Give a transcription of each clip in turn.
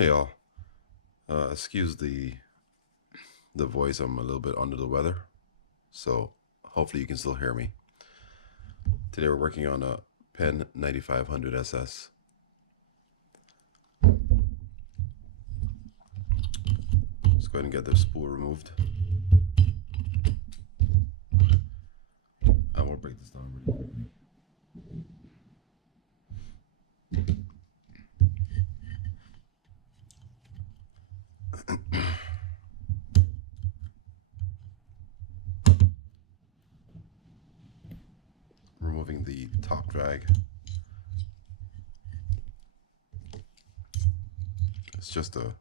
Hey all, excuse the voice. I'm a little bit under the weather, so hopefully you can still hear me. Today we're working on a Penn 9500 SS. Let's go ahead and get the spool removed. I won't break this down really quickly. Removing the top drag. It's just a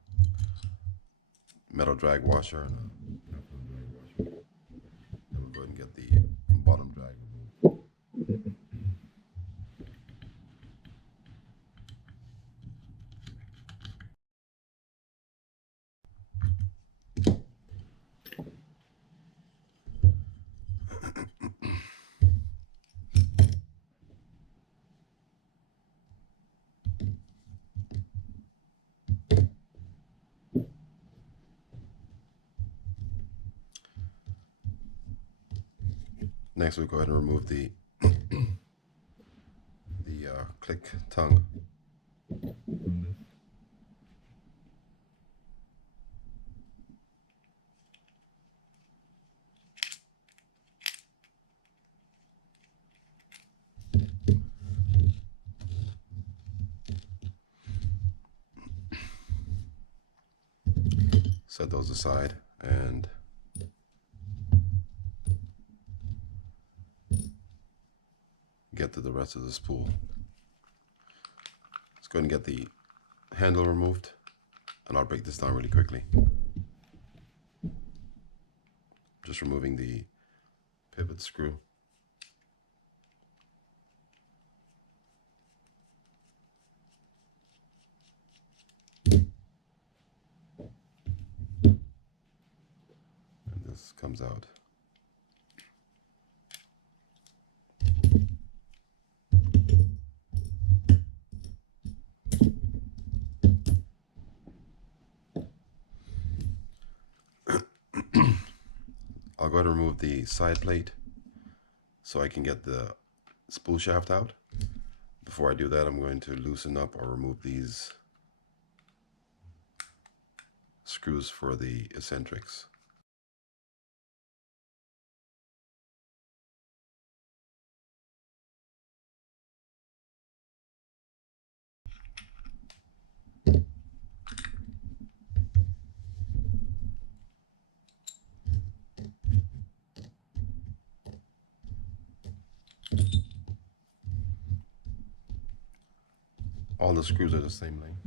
metal drag washer and a drag washer. And we'll go ahead and get the bottom drag removed. Next, we'll go ahead and remove the click tongue. Set those aside and get to the rest of the spool. Let's go ahead and get the handle removed, and I'll break this down really quickly. Just removing the pivot screw. And this comes out. I'll go ahead and remove the side plate so I can get the spool shaft out. Before I do that, I'm going to loosen up or remove these screws for the eccentrics. All the screws are the same length.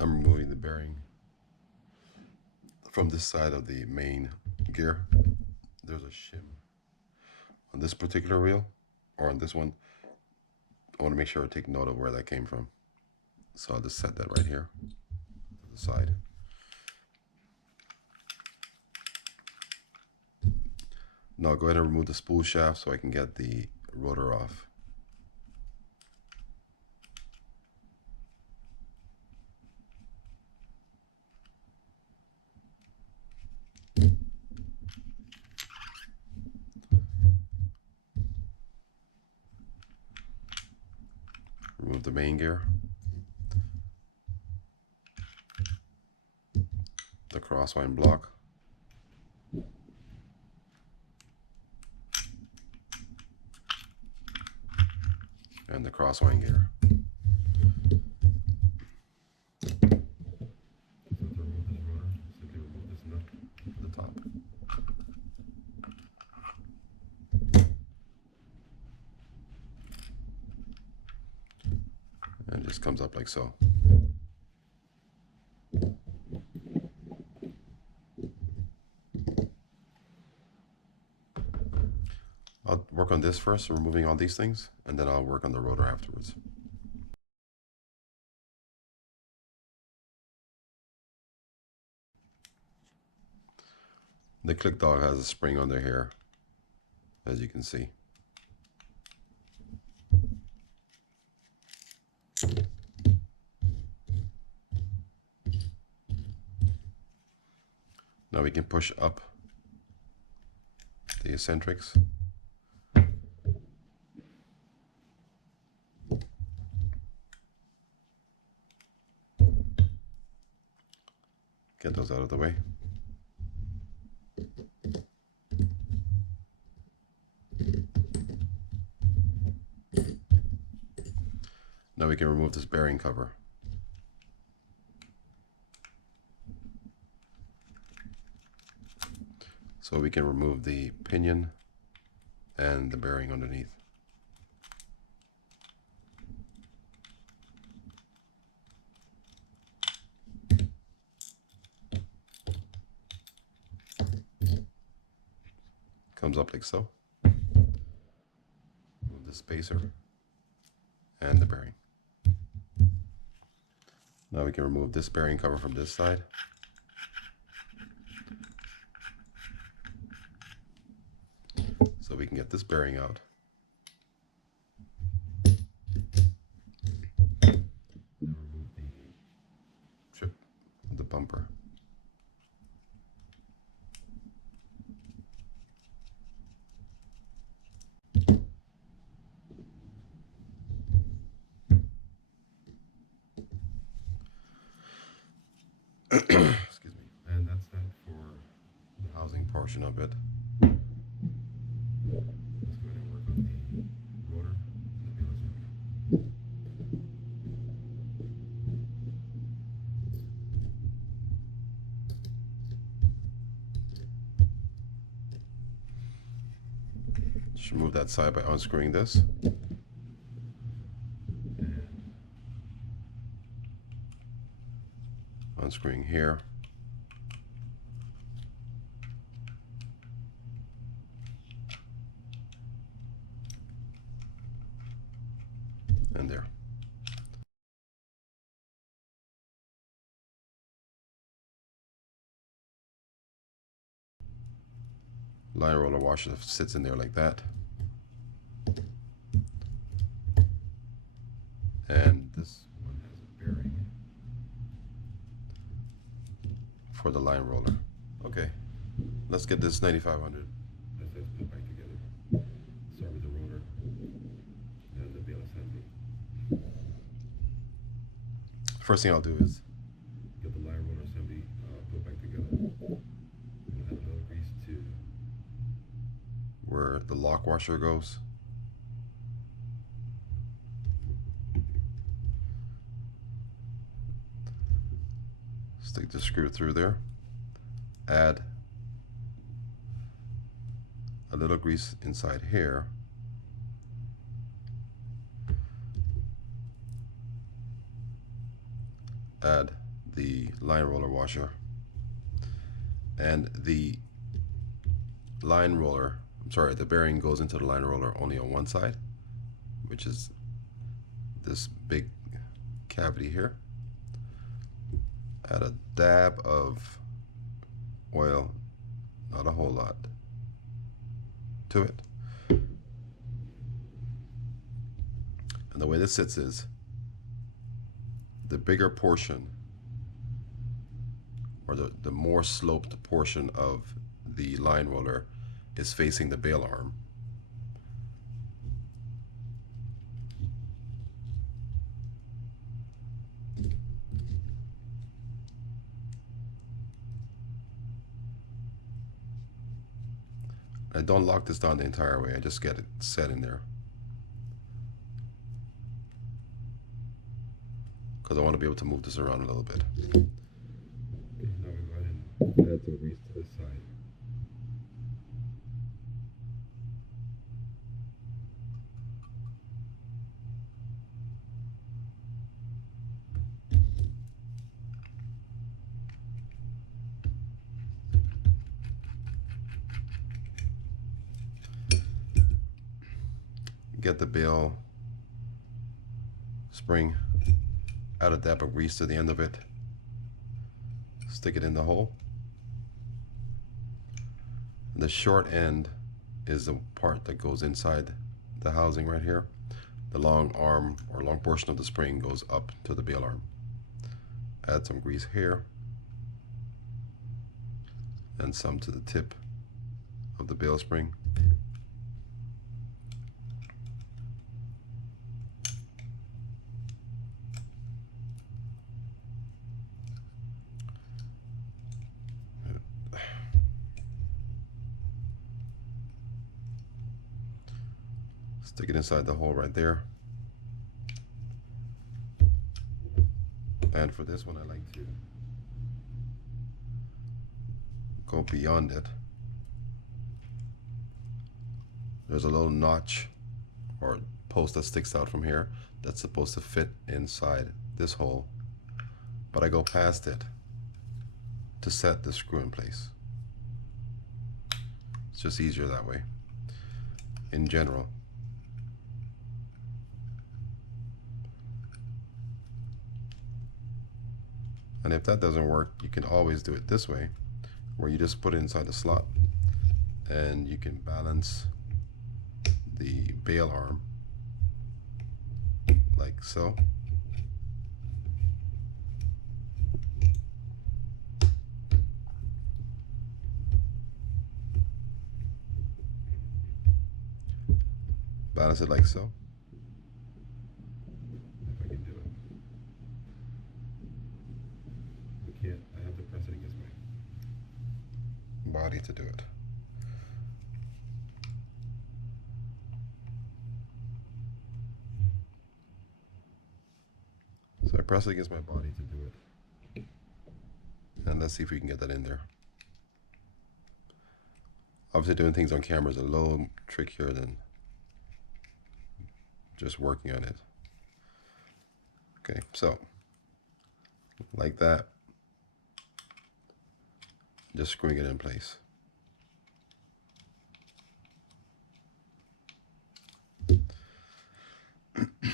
I'm removing the bearing from this side of the main gear. There's a shim on this particular wheel, or on this one. I want to make sure I take note of where that came from. So I'll just set that right here to the side. Now I'll go ahead and remove the spool shaft so I can get the rotor off. Remove the main gear, the crosswind block, and the crosswind gear. The top. And it just comes up like so. I'll work on this first, removing all these things, and then I'll work on the rotor afterwards. The click dog has a spring under here, as you can see. Now we can push up the eccentrics. Get those out of the way. Now we can remove this bearing cover. So we can remove the pinion and the bearing underneath. Comes up like so. Move the spacer and the bearing. Now we can remove this bearing cover from this side. So we can get this bearing out. Now remove the trip of the bumper. Excuse me. And that's that for the housing portion of it. Let's go ahead and work on the rotor and the wheel assembly. Just remove that side by unscrewing this. Unscrewing here. And there. Line roller washer sits in there like that. And this one has a bearing for the line roller. Okay, let's get this 9500. Let's put back together. Start with the rotor and the wheel assembly. First thing I'll do is get the line roller assembly put back together. And add a little grease to where the lock washer goes. Stick the screw through there. Add a little grease inside here. Add the line roller washer. And the line roller, the bearing goes into the line roller only on one side, which is this big cavity here. Add a dab of oil, not a whole lot, to it. And the way this sits is the bigger portion, or the more sloped portion of the line roller is facing the bail arm. I don't lock this down the entire way, I just get it set in there. Because I want to be able to move this around a little bit. Okay, now we go ahead and add some grease to this side. Get the bail spring, add a dab of grease to the end of it, stick it in the hole, The short end is the part that goes inside the housing right here. The long arm or long portion of the spring goes up to the bail arm. Add some grease here and some to the tip of the bail spring. Stick it inside the hole right there. And for this one, I like to go beyond it. There's a little notch or post that sticks out from here that's supposed to fit inside this hole, but I go past it to set the screw in place. It's just easier that way in general. And if that doesn't work, you can always do it this way, where you just put it inside the slot and you can balance the bail arm like so. Balance it like so. If I can do it. I can't. I have to press it against my body to do it. So I press it against my body to do it. And let's see if we can get that in there. Obviously doing things on camera is a little trickier than just working on it. Okay, so like that, just screwing it in place.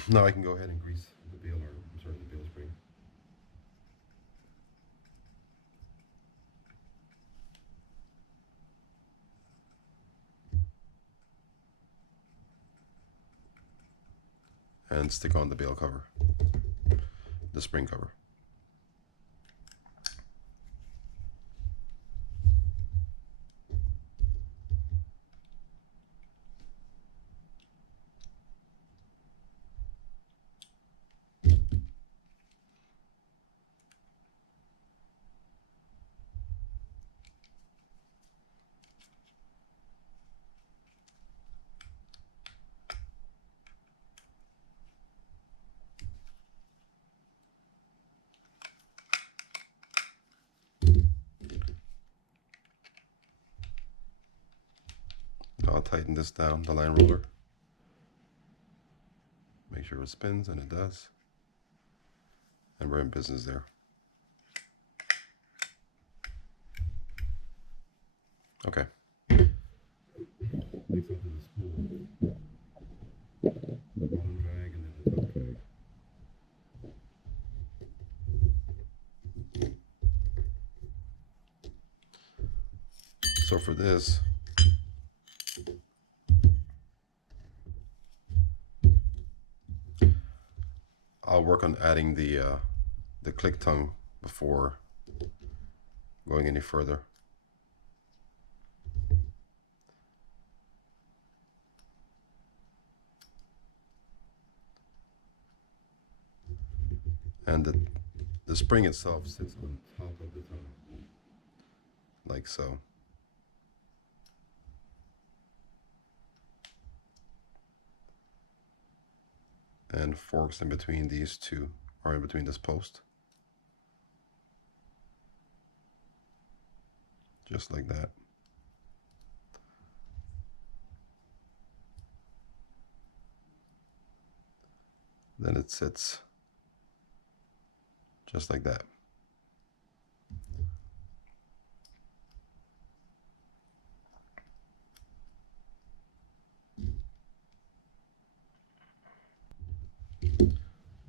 Now I can go ahead and grease the bail arm, sorry, the bail spring. And stick on the bail cover, the spring cover. I'll tighten this down, the line ruler. Make sure it spins, and it does. And we're in business there. Okay. Next up is the spool. The bottom drag and then the top drag. So for this, I'll work on adding the click tongue before going any further. And the spring itself sits on top of the tongue, like so. And forks in between these two, or in between this post. Just like that. Then it sits just like that.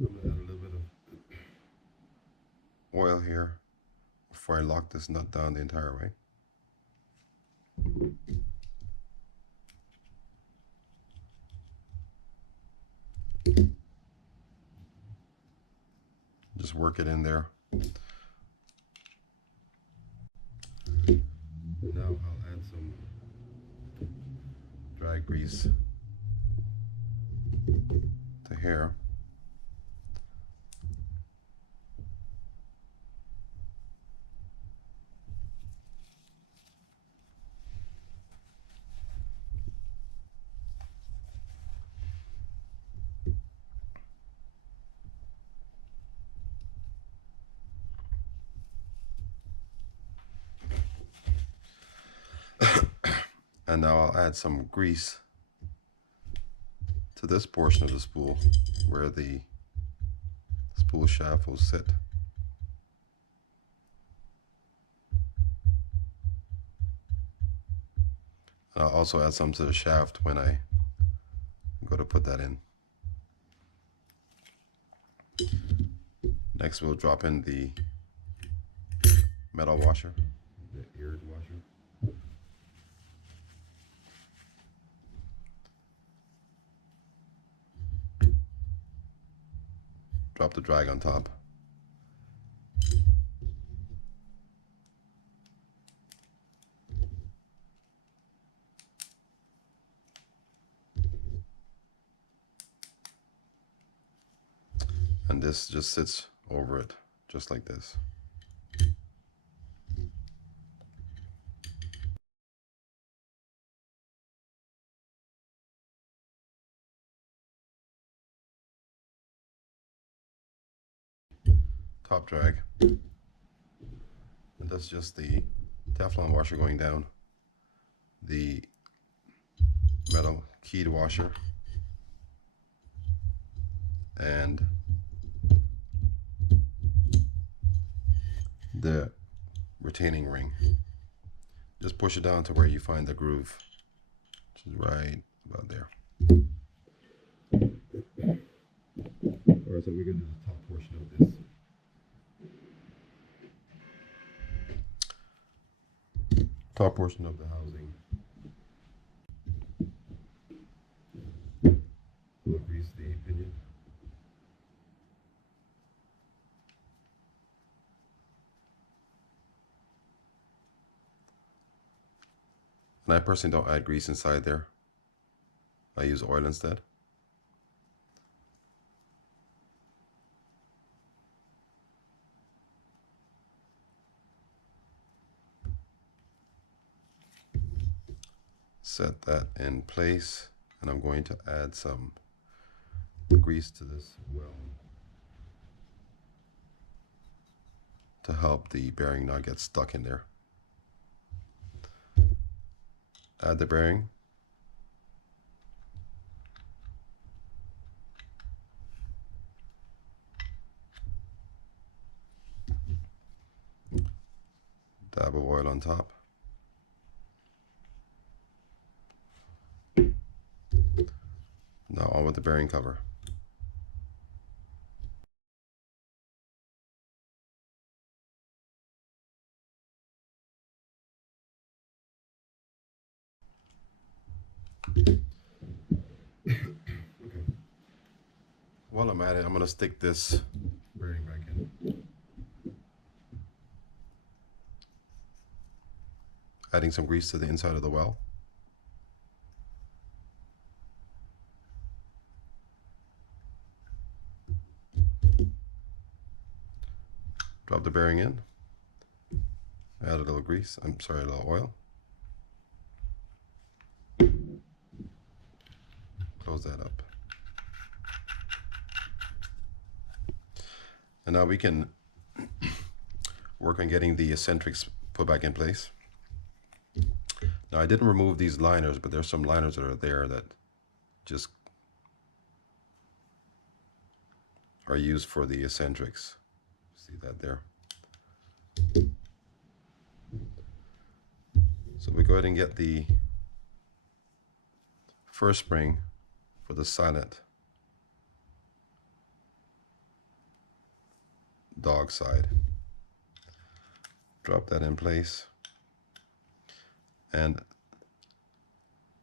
I'm going to add a little bit of oil here before I lock this nut down the entire way. just work it in there. Now I'll add some drag grease to here. And now I'll add some grease to this portion of the spool where the spool shaft will sit. I'll also add some to the shaft when I go to put that in. Next we'll drop in the metal washer, the eared washer. Drop the drag on top. And this just sits over it, just like this. Top drag. And that's just the Teflon washer going down. The metal keyed washer. And the retaining ring. Just push it down to where you find the groove, which is right about there. Alright, so we're going to do the top portion of this. Top portion of the housing. We'll grease the pinion. And I personally don't add grease inside there. I use oil instead. Set that in place, and I'm going to add some grease to this well to help the bearing not get stuck in there. Add the bearing. Dab of oil on top. Now on with the bearing cover. Okay. While I'm at it, I'm going to stick this bearing back in. Adding some grease to the inside of the well. Drop the bearing in. Add a little grease, a little oil. Close that up. And now we can work on getting the eccentrics put back in place. Now I didn't remove these liners, but there's some liners that are there that just are used for the eccentrics. See that there? So we go ahead and get the first spring for the silent dog side. Drop that in place, and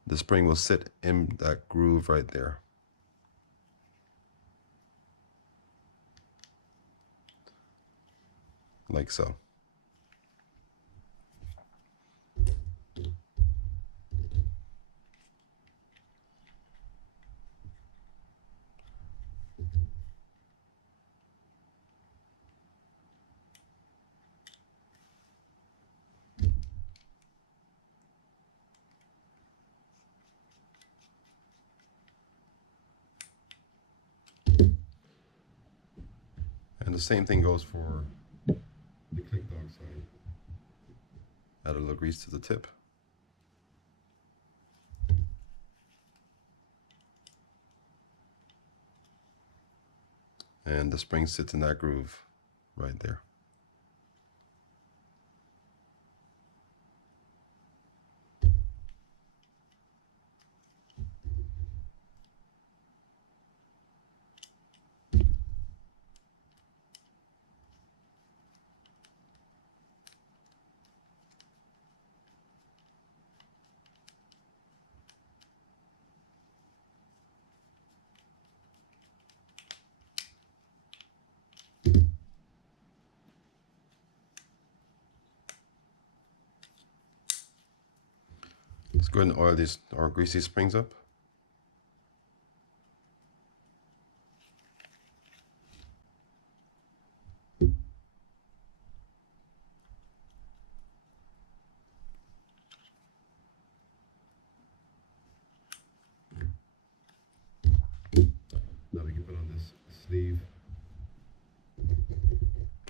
the spring will sit in that groove right there. like so. And the same thing goes for the click dog side. Add a little grease to the tip. And the spring sits in that groove right there. Let's go ahead and oil these or grease these springs up. Now we can put on this sleeve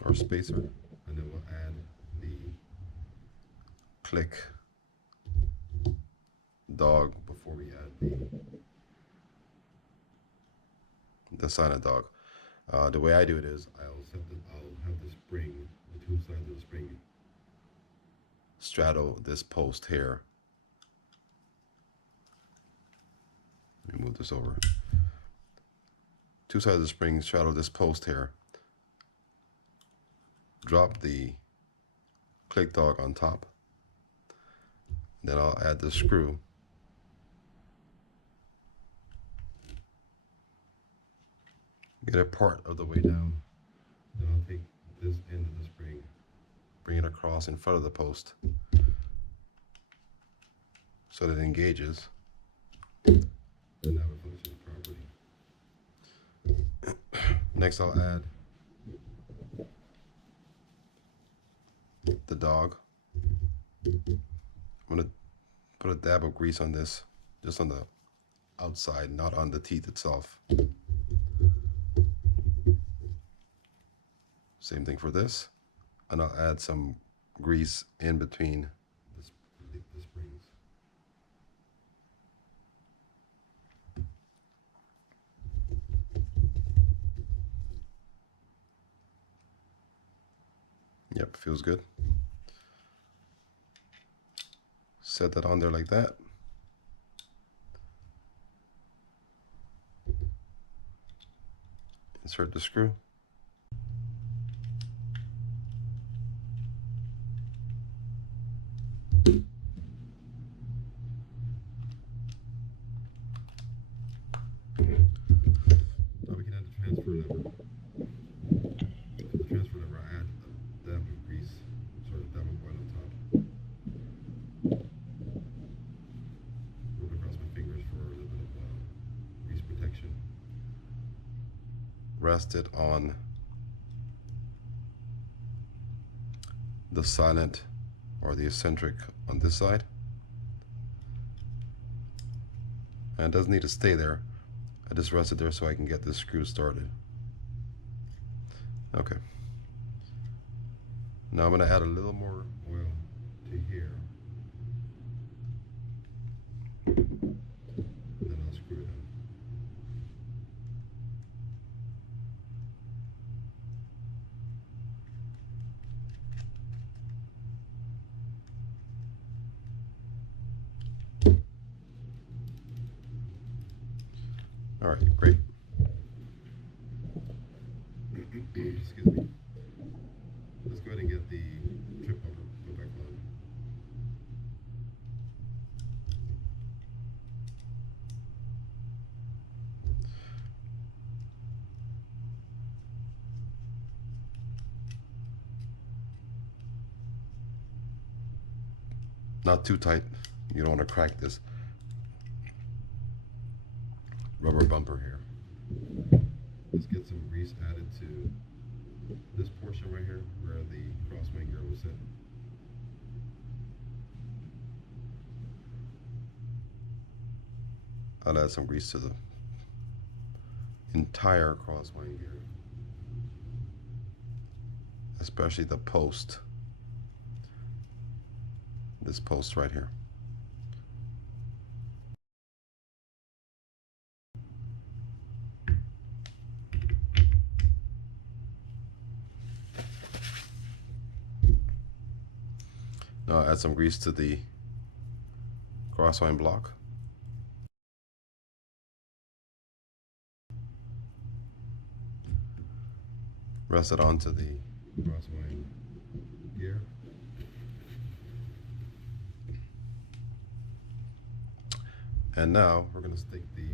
or spacer, and then we'll add the click dog before we add the silent dog. The way I do it is I'll have the spring, the two sides of the spring straddle this post here. Let me move this over. Two sides of the spring straddle this post here. Drop the click dog on top. Then I'll add the screw. Get it part of the way down. Then I'll take this end of the spring, bring it across in front of the post so that it engages. And now it functions properly. Next I'll add the dog. I'm going to put a dab of grease on this, just on the outside, not on the teeth itself. Same thing for this, and I'll add some grease in between the springs. Yep, feels good. Set that on there like that. Insert the screw. Now we can add the transfer lever. To the transfer lever, I add a dab of grease, sort of dab of oil on top. Rub it across my fingers for a little bit of grease protection. Rest it on the silent or the eccentric on this side. And it doesn't need to stay there. I just rest it there so I can get this screw started. Okay. Now I'm going to add a little more oil to here. And then I'll screw it in. All right, great. Excuse me. Let's go ahead and get the trip over put back on. Not too tight. You don't want to crack this rubber bumper here. Let's get some grease added to this portion right here where the crosswind gear was set. I'll add some grease to the entire crosswind gear, especially the post. This post right here. Now I'll add some grease to the crosswind block. Rest it onto the crosswind gear. And now we're going to stick the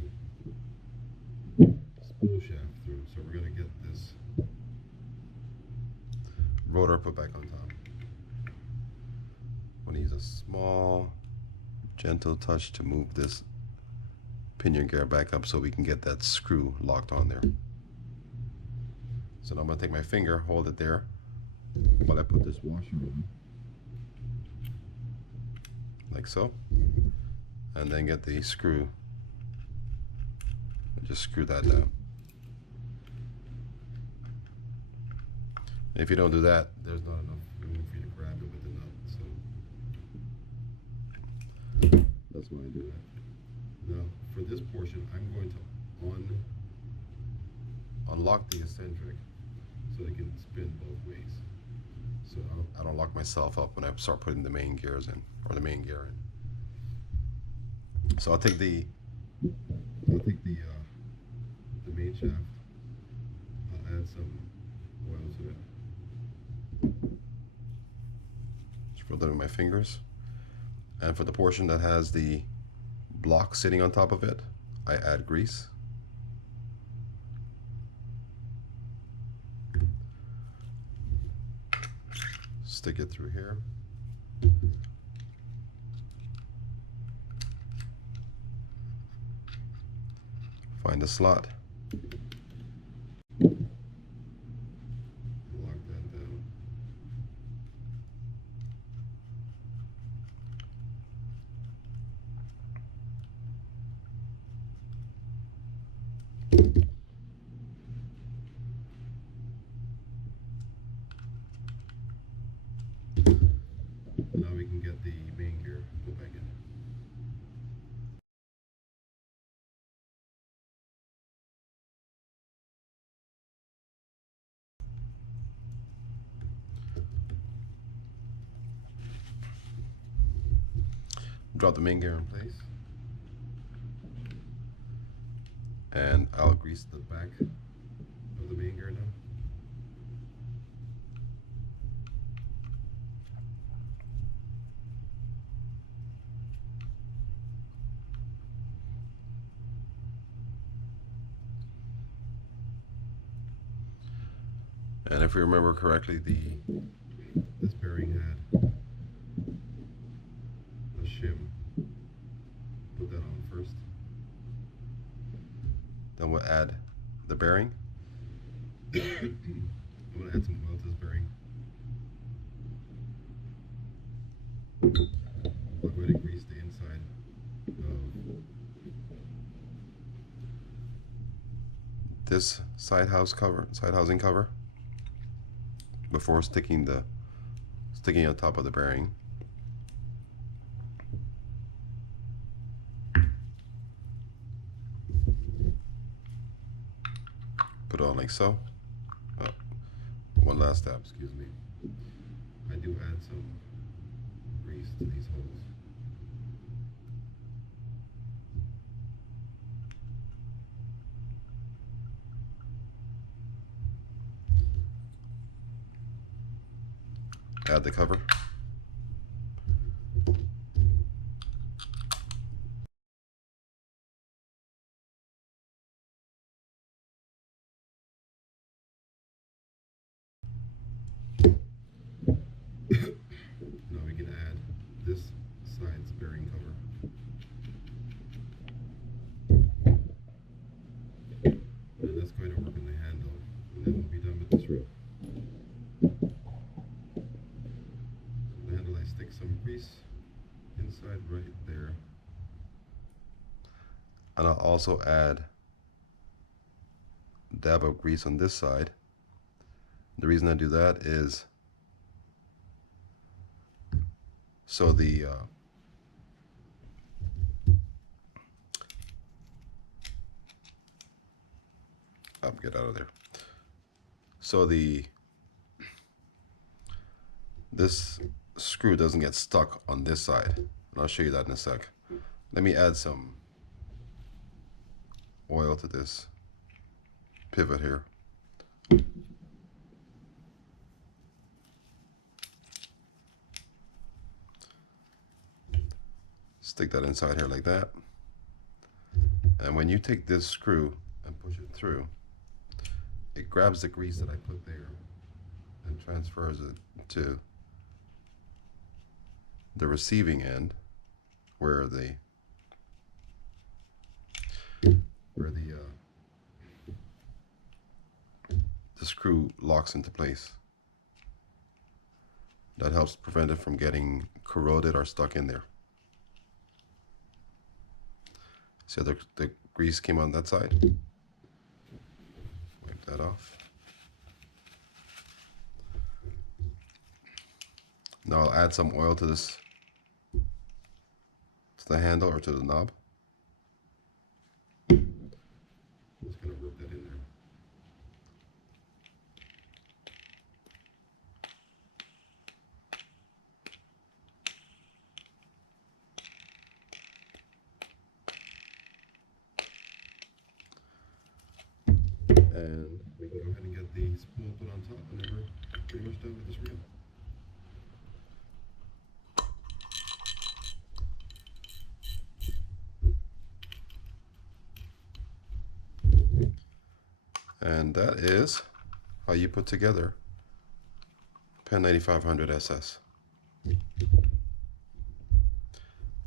spool shaft through. So we're going to get this rotor put back on top. I'm going to use a small, gentle touch to move this pinion gear back up so we can get that screw locked on there. So now I'm going to take my finger, hold it there while I put this washer on, like so, and then get the screw and just screw that down. If you don't do that, there's not enough room for you to grab it with the nut. So that's why I do that. Now for this portion, I'm going to unlock the eccentric so it can spin both ways. So I don't lock myself up when I start putting the main gears in, or the main gear in. So I'll take the main shaft. I'll add some oil to it. Just rub that with my fingers. And for the portion that has the block sitting on top of it, I add grease. Stick it through here. Find a slot. Lock that down. Now we can get the main gear put back in. Drop the main gear in place. And I'll grease the back of the main gear now. And if we remember correctly, this bearing had a shim. Put that on first. Then we'll add the bearing. I'm going to add some oil to this bearing. I'll go ahead and grease the inside of this side housing cover before sticking on top of the bearing. Put it on like so. Oh, one last step, excuse me. I do add some grease to these holes. Add the cover. Now we can add this right there. And I'll also add a dab of grease on this side. The reason I do that is so the I'll get out of there. So this screw doesn't get stuck on this side. And I'll show you that in a sec. Let me add some oil to this pivot here. Stick that inside here like that. And when you take this screw and push it through, it grabs the grease that I put there and transfers it to the receiving end where the screw locks into place. That helps prevent it from getting corroded or stuck in there. So the grease came on that side. Wipe that off. Now I'll add some oil to this, to the handle or to the knob. Just gonna rub that in there. And we can go ahead and get the spool put on top, and then we're pretty much done with this reel. And that is how you put together Penn 9500 SS.